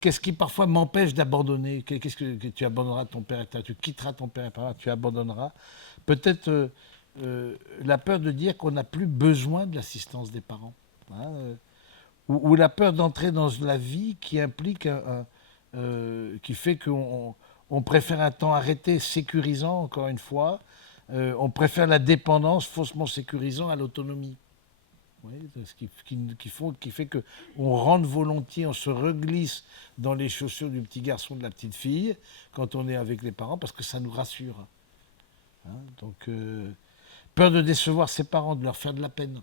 Qu'est-ce qui parfois m'empêche d'abandonner? Qu'est-ce que tu abandonneras ton père et ta mère, tu quitteras ton père et ta mère, tu abandonneras. Peut-être la peur de dire qu'on n'a plus besoin de l'assistance des parents. Hein, ou la peur d'entrer dans la vie qui implique qui fait qu'on préfère un temps arrêté sécurisant, encore une fois. On préfère la dépendance faussement sécurisant à l'autonomie. Oui, c'est ce qui fait qu'on rentre volontiers, on se reglisse dans les chaussures du petit garçon, de la petite fille, quand on est avec les parents, parce que ça nous rassure. Hein. Donc, peur de décevoir ses parents, de leur faire de la peine.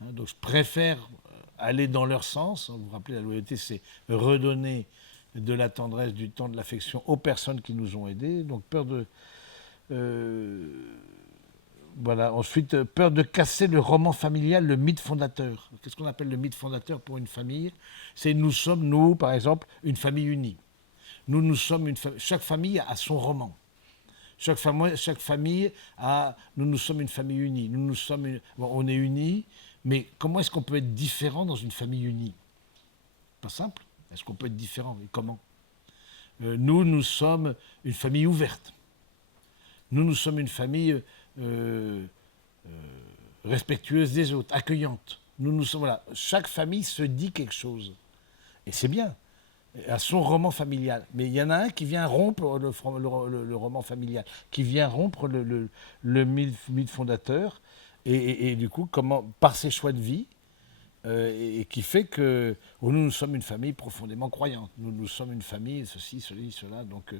Hein, donc, je préfère aller dans leur sens. Vous vous rappelez, la loyauté, c'est redonner de la tendresse, du temps, de l'affection aux personnes qui nous ont aidés. Donc, peur de... euh, Voilà. Ensuite, peur de casser le roman familial, le mythe fondateur. Qu'est-ce qu'on appelle le mythe fondateur pour une famille? C'est nous sommes, nous, par exemple, une famille unie. Nous sommes chaque famille a son roman. Chaque famille a. Nous sommes une famille unie. Bon, on est unis, mais comment est-ce qu'on peut être différent dans une famille unie? Pas simple. Est-ce qu'on peut être différent? Et comment? Nous sommes une famille ouverte. Nous sommes une famille euh, respectueuse des autres, accueillante. Voilà. Chaque famille se dit quelque chose. Et c'est bien, à son roman familial. Mais il y en a un qui vient rompre le roman familial, qui vient rompre le mythe fondateur, et du coup, par ses choix de vie, et qui fait que nous sommes une famille profondément croyante. Nous sommes une famille, ceci, cela, donc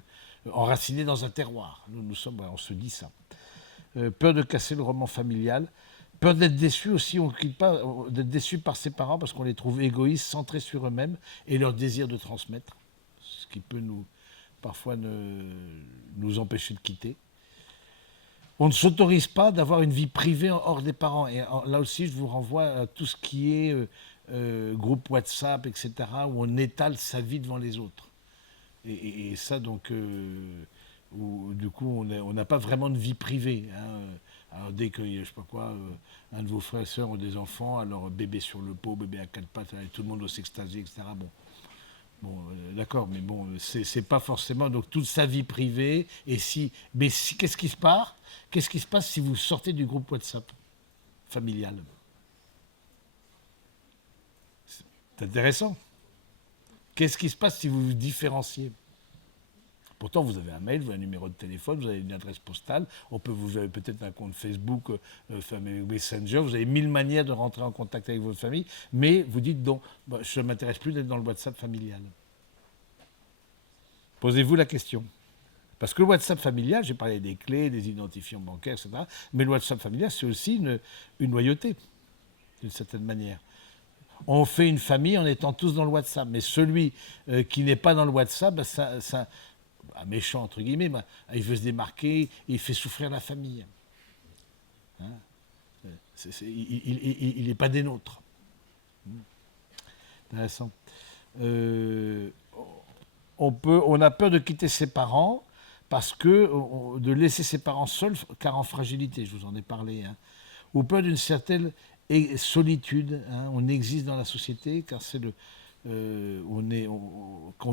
enracinée dans un terroir. On se dit ça. Peur de casser le roman familial. Peur d'être déçu aussi, on ne quitte pas, d'être déçu par ses parents parce qu'on les trouve égoïstes, centrés sur eux-mêmes et leur désir de transmettre, ce qui peut parfois nous empêcher de quitter. On ne s'autorise pas d'avoir une vie privée hors des parents. Et là aussi, je vous renvoie à tout ce qui est groupe WhatsApp, etc., où on étale sa vie devant les autres. Et ça, donc, où, du coup, on n'a pas vraiment de vie privée. Hein. Alors, dès que, je sais pas quoi, un de vos frères et sœurs ont des enfants, alors bébé sur le pot, bébé à quatre pattes, tout le monde doit s'extasier, etc. Bon, d'accord, mais bon, c'est pas forcément donc toute sa vie privée. Qu'est-ce qui se passe? Qu'est-ce qui se passe si vous sortez du groupe WhatsApp familial? C'est intéressant. Qu'est-ce qui se passe si vous vous différenciez? Pourtant, vous avez un mail, vous avez un numéro de téléphone, vous avez une adresse postale, vous avez peut-être un compte Facebook, Messenger, vous avez 1000 manières de rentrer en contact avec votre famille, mais vous dites donc, je ne m'intéresse plus d'être dans le WhatsApp familial. Posez-vous la question. Parce que le WhatsApp familial, j'ai parlé des clés, des identifiants bancaires, etc., mais le WhatsApp familial, c'est aussi une loyauté, d'une certaine manière. On fait une famille en étant tous dans le WhatsApp, mais celui qui n'est pas dans le WhatsApp, méchant entre guillemets, il veut se démarquer, il fait souffrir la famille. Hein, il n'est pas des nôtres. Intéressant. On a peur de quitter ses parents parce que de laisser ses parents seuls, car en fragilité, je vous en ai parlé, hein, ou peur d'une certaine solitude. Hein, on existe dans la société car c'est qu'on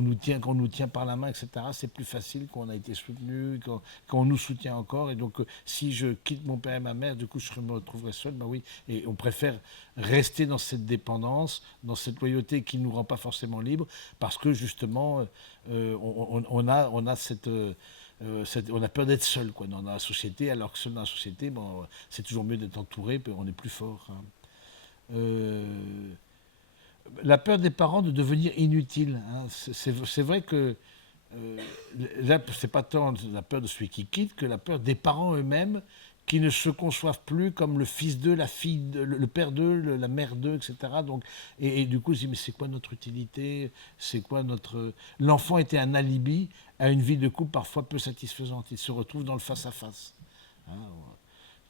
nous tient par la main, etc. C'est plus facile, qu'on a été soutenu, qu'on nous soutient encore. Et donc, si je quitte mon père et ma mère, du coup, je me retrouverai seul. Ben oui. Et on préfère rester dans cette dépendance, dans cette loyauté qui ne nous rend pas forcément libres, parce que justement, on a on a peur d'être seul dans la société, alors que seul dans la société, c'est toujours mieux d'être entouré, on est plus fort. Hein. La peur des parents de devenir inutile. Hein. C'est vrai que là, c'est pas tant la peur de celui qui quitte que la peur des parents eux-mêmes qui ne se conçoivent plus comme le fils d'eux, la fille d'eux, le père d'eux, la mère d'eux, etc. Donc, et du coup, je dis, mais c'est quoi notre utilité? C'est quoi notre... L'enfant était un alibi à une vie de couple parfois peu satisfaisante. Il se retrouve dans le face-à-face. Hein.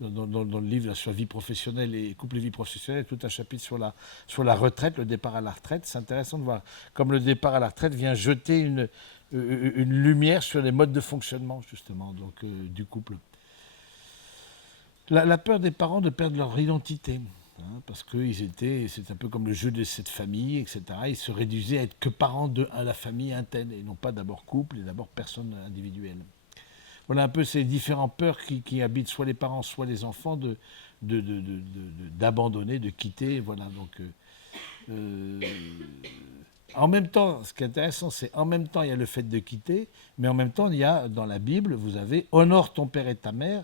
Dans le livre sur la vie professionnelle et couple et vie professionnelle, tout un chapitre sur la retraite, le départ à la retraite. C'est intéressant de voir comme le départ à la retraite vient jeter une lumière sur les modes de fonctionnement, justement, du couple. La peur des parents de perdre leur identité. parce que c'est un peu comme le jeu de cette famille, etc. Ils se réduisaient à être que parents à la famille interne, et non pas d'abord couple et d'abord personne individuelle. Voilà un peu ces différentes peurs qui habitent soit les parents, soit les enfants, d'abandonner, de quitter. Voilà, donc, en même temps, ce qui est intéressant, c'est en même temps, il y a le fait de quitter, mais en même temps, il y a dans la Bible, vous avez « Honore ton père et ta mère,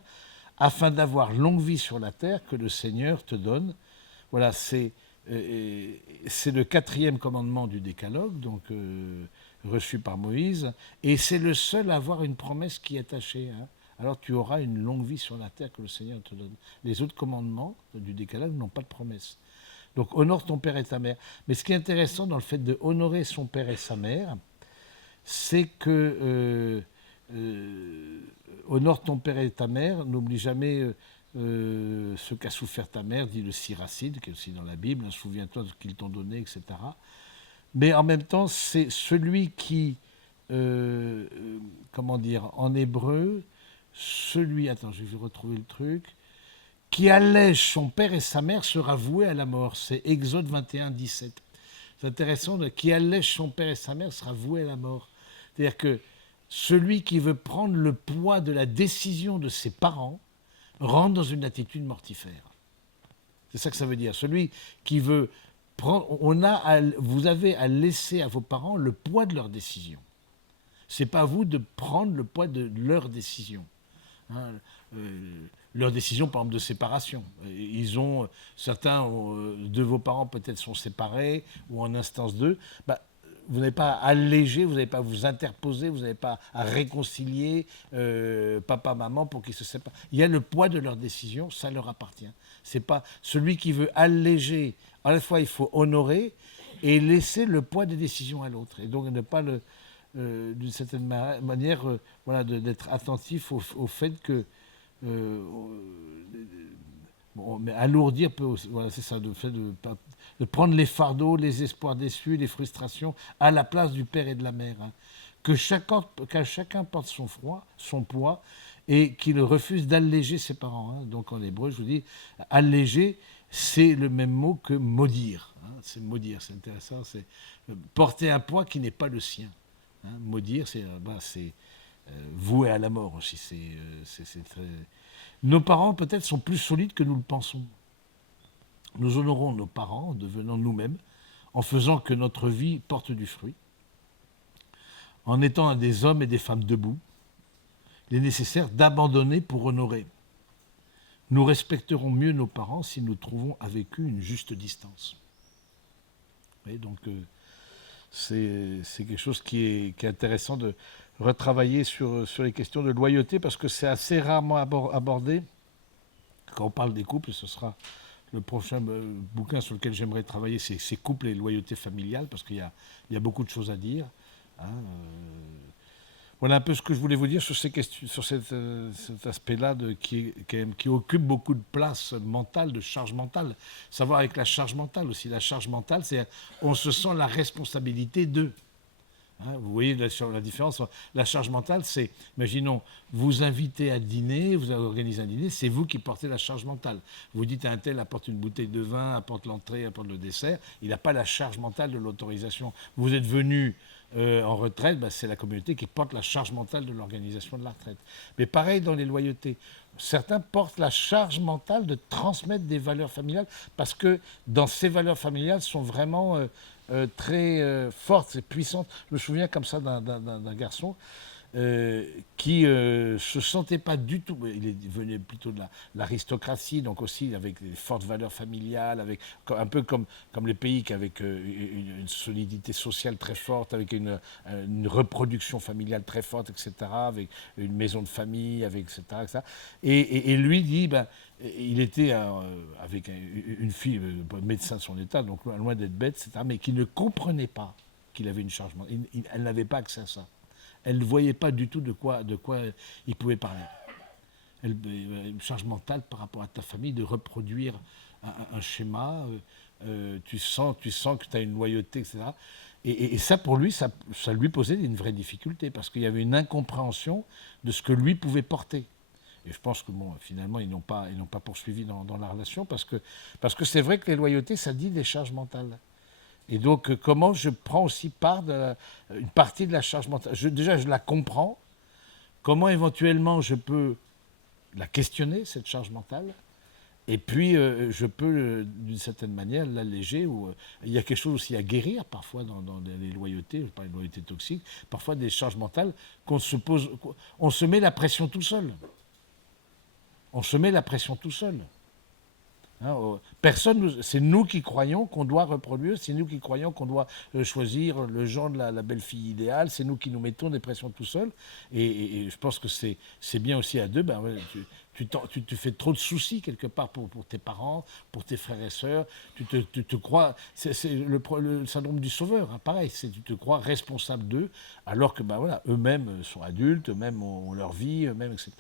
afin d'avoir longue vie sur la terre que le Seigneur te donne ». Voilà, c'est le 4e commandement du Décalogue, donc reçu par Moïse, et c'est le seul à avoir une promesse qui est attachée. Alors tu auras une longue vie sur la terre que le Seigneur te donne. Les autres commandements du Décalogue n'ont pas de promesse. Donc honore ton père et ta mère. Mais ce qui est intéressant dans le fait de honorer son père et sa mère, c'est que honore ton père et ta mère, n'oublie jamais ce qu'a souffert ta mère, dit le Siracide, qui est aussi dans la Bible, souviens-toi de ce qu'ils t'ont donné, etc. Mais en même temps, c'est celui qui, comment dire, en hébreu, attends, je vais retrouver le truc, qui allège son père et sa mère sera voué à la mort. C'est Exode 21, 17. C'est intéressant, qui allège son père et sa mère sera voué à la mort. C'est-à-dire que celui qui veut prendre le poids de la décision de ses parents rentre dans une attitude mortifère. C'est ça que ça veut dire. Celui qui veut prendre... vous avez à laisser à vos parents le poids de leurs décisions. Ce n'est pas à vous de prendre le poids de leurs décisions. Leurs décisions, par exemple, de séparation. Certains de vos parents peut-être sont séparés ou en instance d'eux. Vous n'avez pas à alléger, vous n'avez pas à vous interposer, vous n'avez pas à réconcilier papa, maman pour qu'ils se séparent. Il y a le poids de leurs décisions, ça leur appartient. C'est pas celui qui veut alléger. À la fois, il faut honorer et laisser le poids des décisions à l'autre. Et donc, ne pas d'une certaine manière, voilà, d'être attentif au fait que mais alourdir peut aussi, voilà, c'est ça, le fait de prendre les fardeaux, les espoirs déçus, les frustrations à la place du père et de la mère. Que chacun porte son poids, et qu'il refuse d'alléger ses parents. Donc en hébreu, je vous dis, alléger, c'est le même mot que maudire. C'est maudire, c'est intéressant, c'est porter un poids qui n'est pas le sien. Maudire, c'est voué à la mort aussi. C'est très... Nos parents, peut-être, sont plus solides que nous le pensons. Nous honorons nos parents en devenant nous-mêmes, en faisant que notre vie porte du fruit, en étant des hommes et des femmes debout. Il est nécessaire d'abandonner pour honorer. Nous respecterons mieux nos parents si nous trouvons avec eux une juste distance. Et donc, c'est quelque chose qui est intéressant de retravailler sur les questions de loyauté, parce que c'est assez rarement abordé. Quand on parle des couples, ce sera le prochain bouquin sur lequel j'aimerais travailler, c'est couples et loyauté familiale, parce qu'il y a beaucoup de choses à dire. Voilà un peu ce que je voulais vous dire sur ces questions, sur cet aspect-là qui occupe beaucoup de place mentale, de charge mentale. Savoir avec la charge mentale aussi. La charge mentale, c'est on se sent la responsabilité d'eux. Vous voyez la différence. La charge mentale, c'est, imaginons, vous invitez à dîner, vous organisez un dîner, c'est vous qui portez la charge mentale. Vous dites à un tel, apporte une bouteille de vin, apporte l'entrée, apporte le dessert. Il n'a pas la charge mentale de l'autorisation. Vous êtes venu en retraite, c'est la communauté qui porte la charge mentale de l'organisation de la retraite. Mais pareil dans les loyautés. Certains portent la charge mentale de transmettre des valeurs familiales, parce que dans ces valeurs familiales sont vraiment très fortes et puissantes. Je me souviens comme ça d'un garçon qui se sentait pas du tout, il venait plutôt de l'aristocratie, donc aussi avec des fortes valeurs familiales, un peu comme les pays avec une solidité sociale très forte, avec une reproduction familiale très forte, etc., avec une maison de famille, etc. Et lui dit, il était avec une fille, médecin de son état, donc loin d'être bête, etc., mais qui ne comprenait pas qu'il avait une charge mentale. Elle n'avait pas accès à ça. Elle ne voyait pas du tout de quoi il pouvait parler. Une charge mentale par rapport à ta famille, de reproduire un schéma, tu sens que tu as une loyauté, etc. Et ça, pour lui, ça lui posait une vraie difficulté, parce qu'il y avait une incompréhension de ce que lui pouvait porter. Et je pense que finalement, ils n'ont pas poursuivi dans la relation parce que c'est vrai que les loyautés, ça dit des charges mentales. Et donc, comment je prends aussi part une partie de la charge mentale. Déjà, je la comprends. Comment éventuellement je peux la questionner, cette charge mentale, et puis je peux, d'une certaine manière, l'alléger. Il y a quelque chose aussi à guérir parfois dans les loyautés, je parle de loyauté toxique, parfois des charges mentales qu'on se pose, on se met la pression tout seul. On se met la pression tout seul. Personne, c'est nous qui croyons qu'on doit reproduire, c'est nous qui croyons qu'on doit choisir le genre de la belle-fille idéale, c'est nous qui nous mettons des pressions tout seuls. Et je pense que c'est bien aussi à deux. Tu te fais trop de soucis quelque part pour tes parents, pour tes frères et sœurs. Tu te crois. C'est le syndrome du sauveur, pareil. Tu te crois responsable d'eux, alors que eux-mêmes sont adultes, eux-mêmes ont leur vie, eux-mêmes, etc.